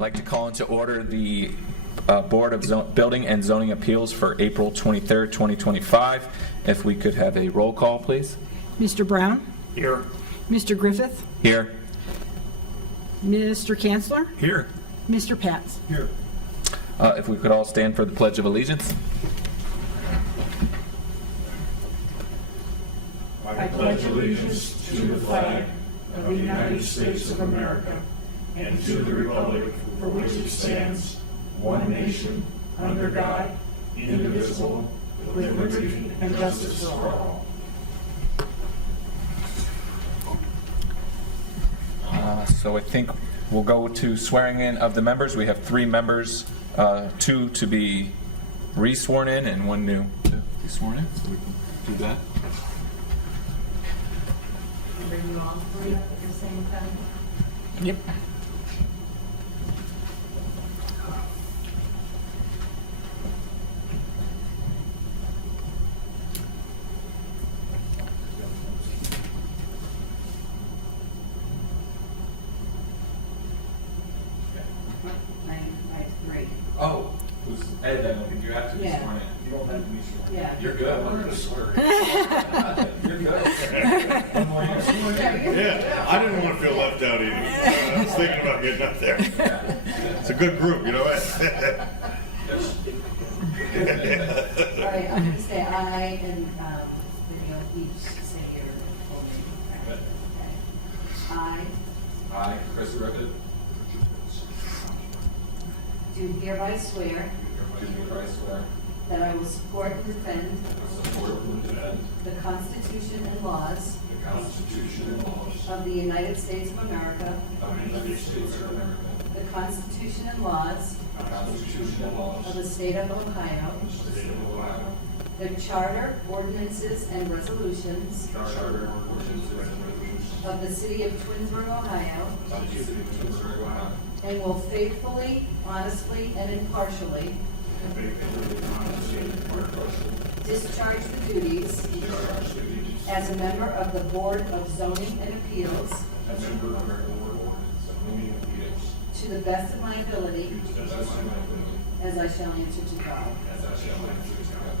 like to call into order the Board of Building and Zoning Appeals for April 23rd, 2025. If we could have a roll call, please. Mr. Brown? Here. Mr. Griffith? Here. Mr. Kanzler? Here. Mr. Pats? Here. If we could all stand for the Pledge of Allegiance. I pledge allegiance to the flag of the United States of America and to the republic for which it stands, one nation, under God, indivisible, with liberty and justice for all. So I think we'll go to swearing in of the members. We have 3 members, 2 to be re-sworn in and 1 new to be sworn in. So we can do that. Bring you all 3 up at the same time. Yep. I 3. Oh, who's Ed? I don't think you have to be Yeah. sworn in. You don't have to be sworn in. Yeah. You're good. I'm going to swear. You're good. Yeah, I didn't want to feel left out either. I was thinking about getting up there. It's a good group, you know what? All right, I'm going to say I, and then you'll each say your full name. Okay. I, Chris Griffith, Do hereby swear do hereby swear that I will support and defend support and defend the Constitution and laws the Constitution and laws of the United States of America, of the United States of America, the Constitution and laws the Constitution and laws of the State of Ohio, of the State of Ohio, the Charter, ordinances, and resolutions Charter, ordinances, and resolutions of the City of Twinsburg, Ohio, of the City of Twinsburg, Ohio, and will faithfully, honestly, and impartially and faithfully and honestly and impartially discharge the duties discharge the duties as a member of the Board of Zoning and Appeals as a member of the Board of Zoning and Appeals to the best of my ability, to the best of my ability, as I shall answer to God. as I shall answer to God.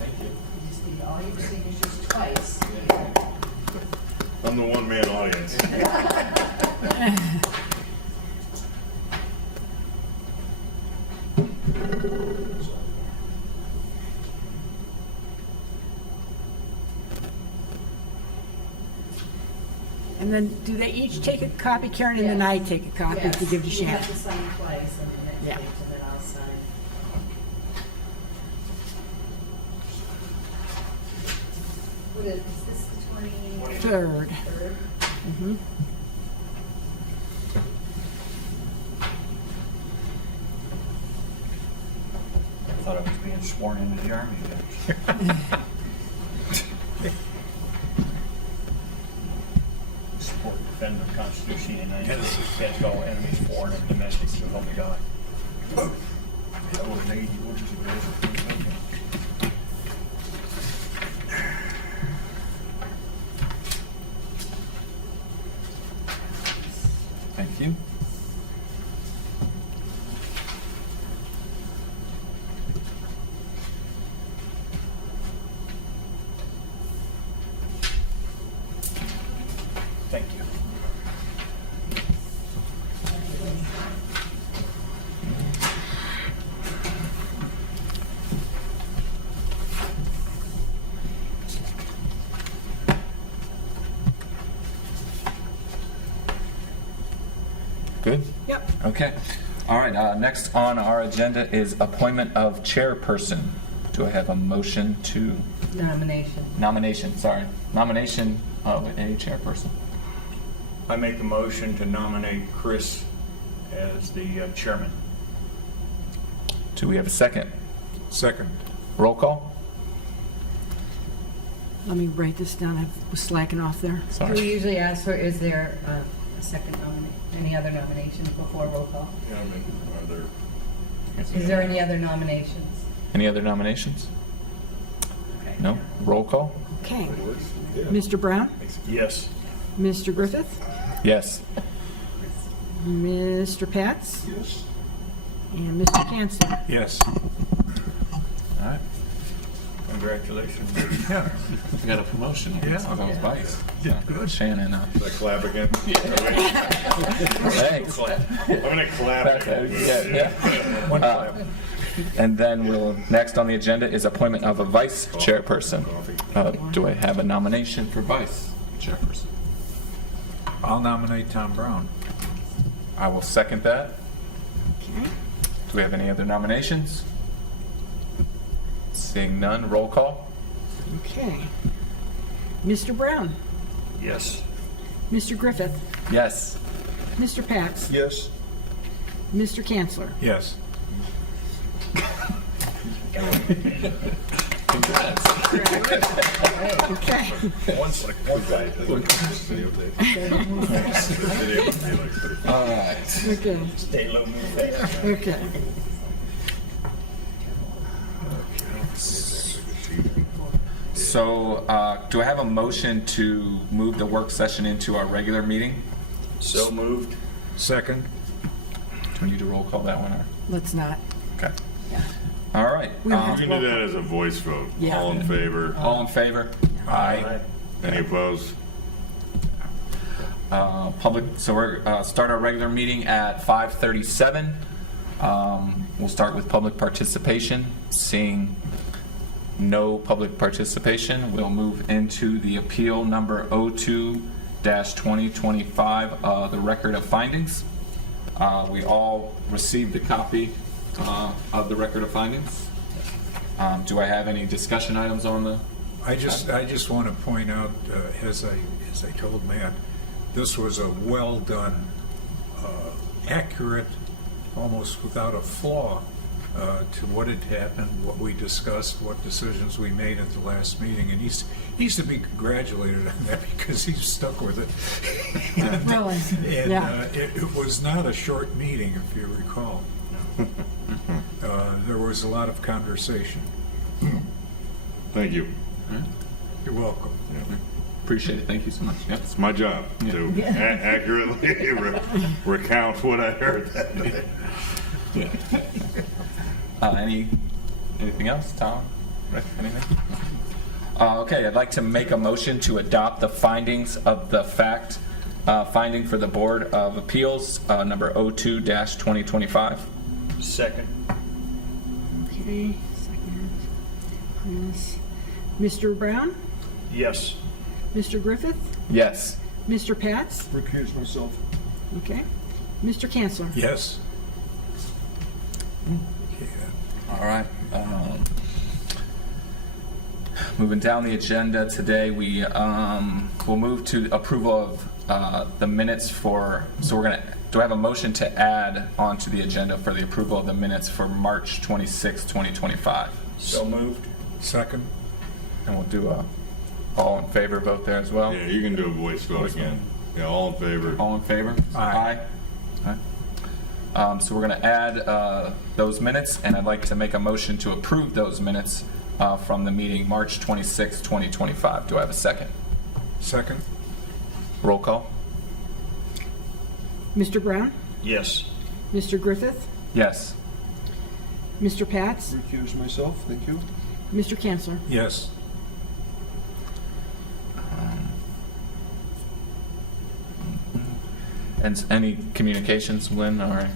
Thank you. You just need all your signatures twice. I'm the one-man audience. And then do they each take a copy, Karen, and then I take a copy Yes, to give to you have Shannon? to sign twice, and then Yeah. next page, and then I'll sign. What is this, the 23rd? Third. I thought I was being sworn into the Army there. Support and defend the Constitution of the United States against all enemies, foreign and domestic, so help me God. That was 80, which is a good. Thank you. Thank you. Good? Yep. Okay. All right, next on our agenda is appointment of chairperson. Do I have a motion to Nomination. nomination of a chairperson? I make a motion to nominate Chris as the chairman. Do we have a second? Second. Roll call? Let me write this down. I was slacking off there. Do we Sorry. usually ask for, is there a second nomination, any other nominations before roll call? Yeah, I mean, are there? Is there any other nominations? Any other nominations? Okay. No? Roll call? Okay. Mr. Brown? Yes. Mr. Griffith? Yes. Mr. Pats, Yes. and Mr. Canceller. Yes. All right. Congratulations. Yeah. We got a promotion. Yeah. So that was vice. Did good. Shannon. Should I clap again? Thanks. I'm gonna clap again. Yeah. One clap. And then next on the agenda is appointment of a vice chairperson. Do I have a nomination for vice chairperson? I'll nominate Tom Brown. I will second that. Okay. Do we have any other nominations? Seeing none, roll call. Okay. Mr. Brown, Yes. Mr. Griffith, Yes. Mr. Pats, Yes. Mr. Canceller. Yes. Congrats. Okay. All right. Okay. Stay low, move fast. Okay. So, do I have a motion to move the work session into our regular meeting? So moved. Second. Do we need to roll call that one? Or? Let's not. Okay. Yeah. All right. We don't have You can do that as a voice vote. Yeah. All in favor? All in favor? Aye. Any opposed? Public. So we're start our regular meeting at 5:37. We'll start with public participation. Seeing no public participation, we'll move into the appeal number 02-2025, the record of findings. We all received a copy of the record of findings. Do I have any discussion items on the? I just want to point out, as I told Matt, this was a well done, accurate, almost without a flaw, to what had happened, what we discussed, what decisions we made at the last meeting, and he's to be congratulated on that because he's stuck with it. Really? And Yeah. it was not a short meeting, if you recall. There was a lot of conversation. Thank you. You're welcome. Appreciate it. Thank you so much. Yep. It's my job to accurately recount what I heard that day. Anything else, Tom? Rick, anything? Okay, I'd like to make a motion to adopt the findings of the fact finding for the Board of Appeals, number 02-2025. Second. Okay. Second. Yes. Mr. Brown, Yes. Mr. Griffith, Yes. Mr. Pats. Recuse myself. Okay. Mr. Canceller. Yes? All right. Moving down the agenda today, we'll move to approval of the minutes for. So we're gonna. Do I have a motion to add onto the agenda for the approval of the minutes for March 26, 2025? So moved. Second? And we'll do a all in favor vote there as well. Yeah, you can do a voice vote again. Yeah, all in favor? All in favor? Aye. Aye. So we're going to add those minutes, and I'd like to make a motion to approve those minutes from the meeting March 26, 2025. Do I have a second? Second? Roll call. Mr. Brown, Yes. Mr. Griffith, Yes. Mr. Pats, Recuse myself. Thank you. Mr. Canceller. Yes. And any communications, Lynn? All right.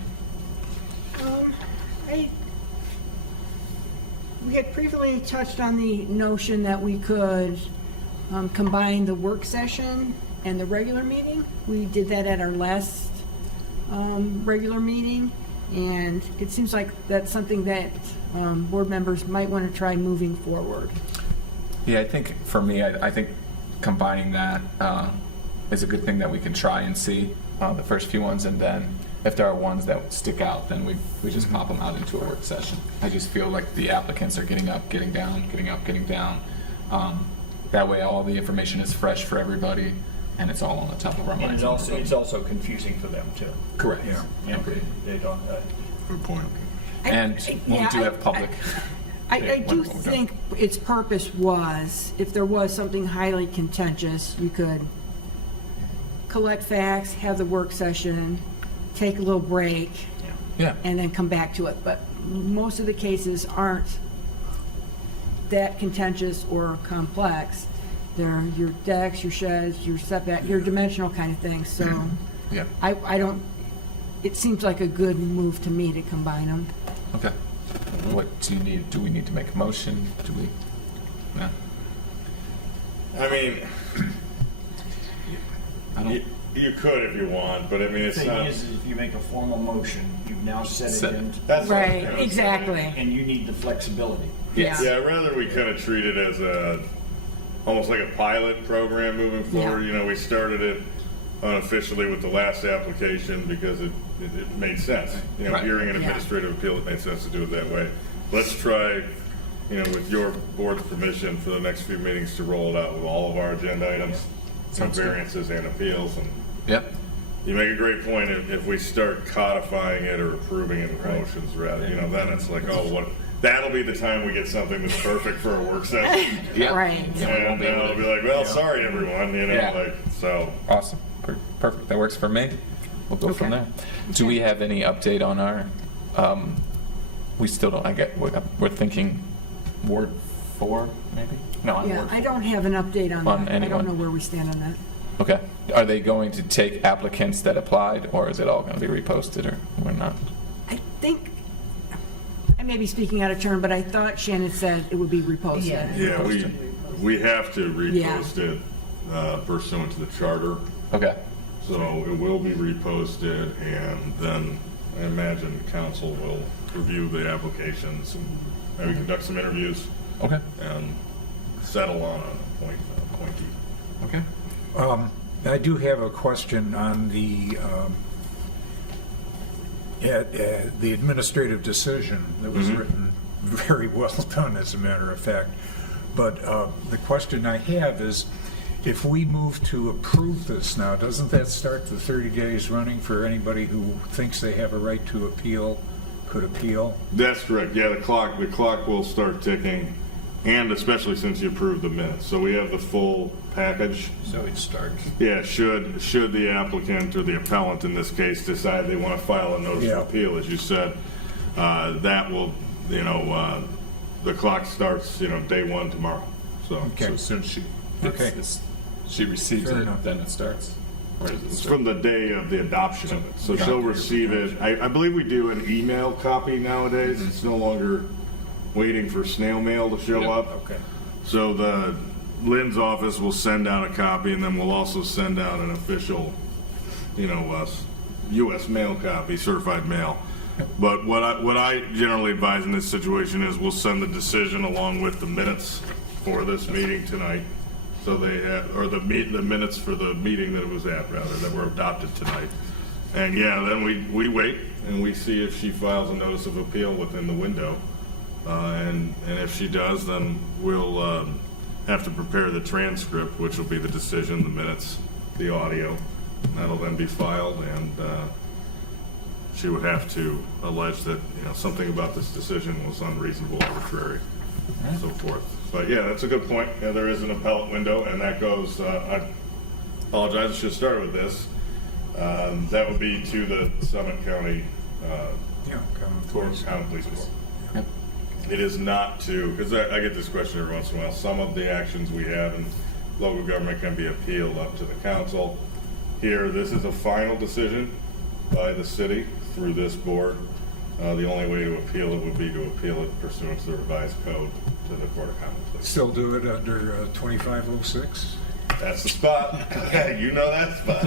We had previously touched on the notion that we could combine the work session and the regular meeting. We did that at our last regular meeting, and it seems like that's something that board members might want to try moving forward. Yeah, I think for me, I think combining that is a good thing that we can try and see the first few ones, and then if there are ones that stick out, then we just pop them out into a work session. I just feel like the applicants are getting up, getting down, getting up, getting down. That way, all the information is fresh for everybody, and it's all on the top of our And minds. it's also confusing for them too. Correct. Yeah. Yeah. They don't. Good point. And when we do have public. I do when we're done. think its purpose was, if there was something highly contentious, you could collect facts, have the work session, take a little break Yeah. and then come back to it. But most of the cases aren't that contentious or complex. They're your decks, your sheds, your setback, your dimensional kind of things. So Yeah. I don't, it seems like a good move to me to combine them. Okay. What do you need? Do we need to make a motion? Do we? No. I mean, I don't. you could if you want, but I mean, The it's thing not. is, if you make a formal motion, you've now set it in, That's what I was Right, gonna say. exactly. and you need the flexibility. Yes. Yeah, rather we kind of treat it as almost like a pilot program moving forward. Yeah. You know, we started it unofficially with the last application because it made sense. You know, Right. hearing an Yeah. administrative appeal, it made sense to do it that way. Let's try, you know, with your board's permission for the next few meetings to roll it out with all of our agenda items, Sounds good. variances and appeals. And Yep. you make a great point. If we start codifying it or approving it with motions, rather, you know, then it's like, oh, what? That'll be the time we get something that's perfect for a work session. Yeah. Right. Yeah, we won't And be then able I'll to- be like, well, sorry everyone, you know, Yeah. like, so. Awesome. Perfect. That works for me. We'll go from Okay. there. Do we have any update on our? We still don't. We're thinking Ward 4, maybe. No, on Yeah, Ward I don't have an update on On that. I anyone. don't know where we stand on that. Okay. Are they going to take applicants that applied, or is it all going to be reposted, or we're not? I think, I may be speaking out of turn, but I thought Shannon said it would be reposted. Yeah. Yeah, we have to Yeah. repost it pursuant to the charter. Okay. So it will be reposted, and then I imagine council will review the applications and maybe conduct some interviews Okay. and settle on a appointee. Okay. I do have a question on the administrative decision that was written. Very well done, as a matter of fact. But the question I have is, if we move to approve this now, doesn't that start the 30 days running for anybody who thinks they have a right to appeal, could appeal? That's correct. Yeah, the clock will start ticking, and especially since you approved the minutes. So we have the full package. So it starts. Yeah, should the applicant or the appellant in this case decide they want to file a notice Yeah. of appeal, as you said, that will, you know, the clock starts, you know, day one tomorrow. So Okay. So as soon as she Okay. she receives Fair it, enough. then it starts. Or does it it's start? from the day of the adoption of it. So Got she'll it. receive it. I believe we do an email copy nowadays. It's no longer waiting for snail mail to show Yeah. up. Okay. So Lynn's office will send out a copy, and then we'll also send out an official, you know, U.S. mail copy, certified mail. But what I generally advise in this situation is we'll send the decision along with the minutes for this meeting tonight. So they have, or the minutes for the meeting that it was at, rather, that were adopted tonight. And yeah, then we wait and we see if she files a notice of appeal within the window. And if she does, then we'll have to prepare the transcript, which will be the decision, the minutes, the audio. That'll then be filed, and she would have to allege that, you know, something about this decision was unreasonable, arbitrary, and so forth. But yeah, that's a good point. Yeah, there is an appellate window, and that goes, I apologize, I should start with this. That would be to the Summit County Yeah. County Police Court. Yep. It is not to, because I get this question every once in a while, some of the actions we have in local government can be appealed up to the council. Here, this is a final decision by the city through this board. The only way to appeal it would be to appeal it pursuant to the revised code to the Court of Common Pleas. Still do it under 2506? That's the spot. You know that spot.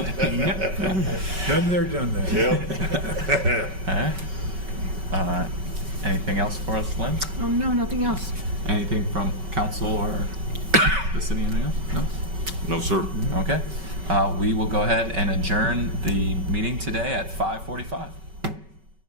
Done there, done that. Yep. All right. Anything else for us, Lynn? No, nothing else. Anything from council or the city engineer? No? No, sir. Okay. We will go ahead and adjourn the meeting today at 5:45.